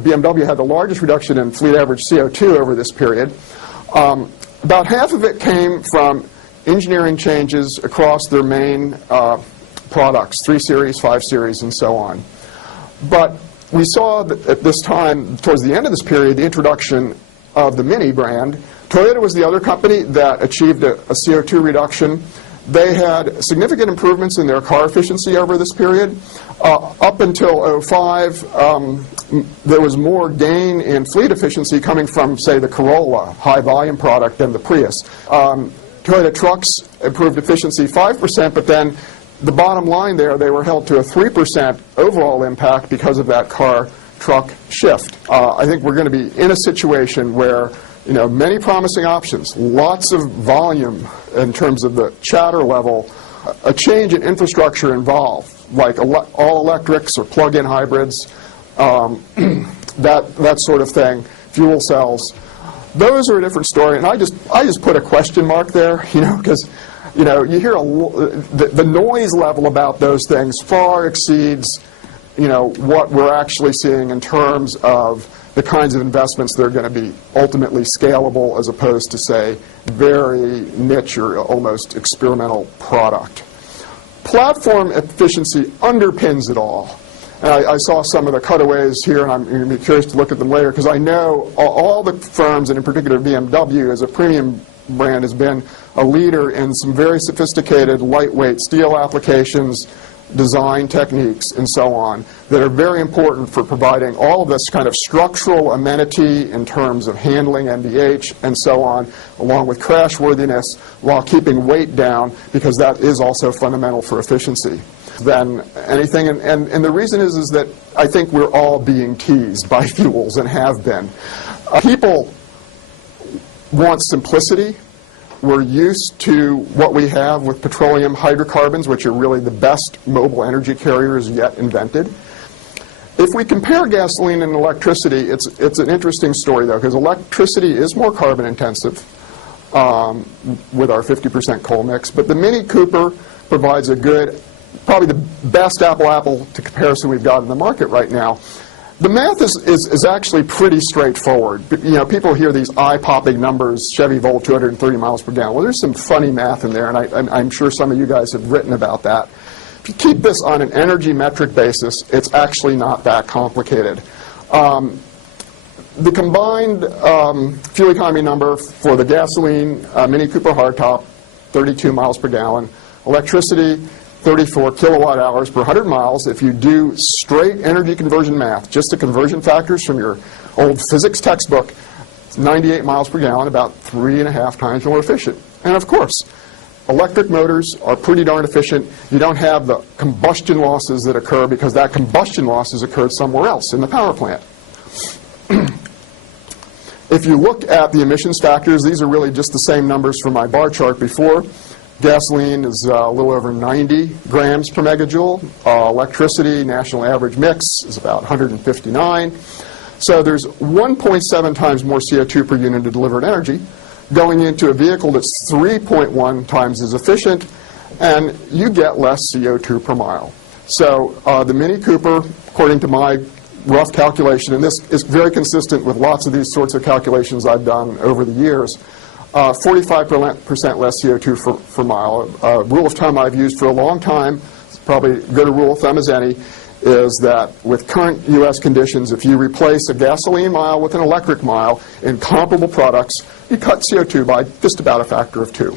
BMW had the largest reduction in fleet average CO2 over this period. About half of it came from engineering changes across their main products, 3 Series, 5 Series, and so on. But we saw that at this time, towards the end of this period, the introduction of the Mini brand. Toyota was the other company that achieved a CO2 reduction. They had significant improvements in their car efficiency over this period. Up until 2005, there was more gain in fleet efficiency coming from, say, the Corolla, high-volume product, than the Prius. Toyota trucks improved efficiency 5%, but then the bottom line there, they were held to a 3% overall impact because of that car-truck shift. I think we're going to be in a situation where, you know, many promising options, lots of volume in terms of the chatter level, a change in infrastructure involved, like all electrics or plug-in hybrids, that sort of thing, fuel cells. Those are a different story, and I just put a question mark there, you know, because, you know, you hear the noise level about those things far exceeds, you know, what we're actually seeing in terms of the kinds of investments that are going to be ultimately scalable as opposed to, say, very niche or almost experimental product. Platform efficiency underpins it all. And I saw some of the cutaways here, and I'm going to be curious to look at them later, because I know all the firms, and in particular BMW, as a premium brand, has been a leader in some very sophisticated, lightweight steel applications, design techniques, and so on, that are very important for providing all of this kind of structural amenity in terms of handling NVH and so on, along with crashworthiness, while keeping weight down, because that is also fundamental for efficiency than anything. And the reason is that I think we're all being teased by fuels and have been. People want simplicity. We're used to what we have with petroleum hydrocarbons, which are really the best mobile energy carriers yet invented. If we compare gasoline and electricity, it's an interesting story, though, because electricity is more carbon intensive with our 50% coal mix, but the Mini Cooper provides a good, probably the best apple to comparison we've got in the market right now. The math is actually pretty straightforward. You know, people hear these eye-popping numbers, Chevy Volt, 230 miles per gallon. Well, there's some funny math in there, and I'm sure some of you guys have written about that. If you keep this on an energy metric basis, it's actually not that complicated. The combined fuel economy number for the gasoline Mini Cooper hardtop, 32 miles per gallon. Electricity, 34 kilowatt hours per 100 miles. If you do straight energy conversion math, just the conversion factors from your old physics textbook, it's 98 miles per gallon, about 3.5 times more efficient. And of course, electric motors are pretty darn efficient. You don't have the combustion losses that occur because that combustion loss has occurred somewhere else in the power plant. If you look at the emissions factors, these are really just the same numbers from my bar chart before. Gasoline is a little over 90 grams per megajoule. Electricity, national average mix, is about 159. So there's 1.7 times more CO2 per unit of delivered energy going into a vehicle that's 3.1 times as efficient, and you get less CO2 per mile. So the Mini Cooper, according to my rough calculation, and this is very consistent with lots of these sorts of calculations I've done over the years, 45% less CO2 per mile. A rule of thumb I've used for a long time, it's probably as good a rule of thumb as any, is that with current U.S. conditions, if you replace a gasoline mile with an electric mile in comparable products, you cut CO2 by just about a factor of 2.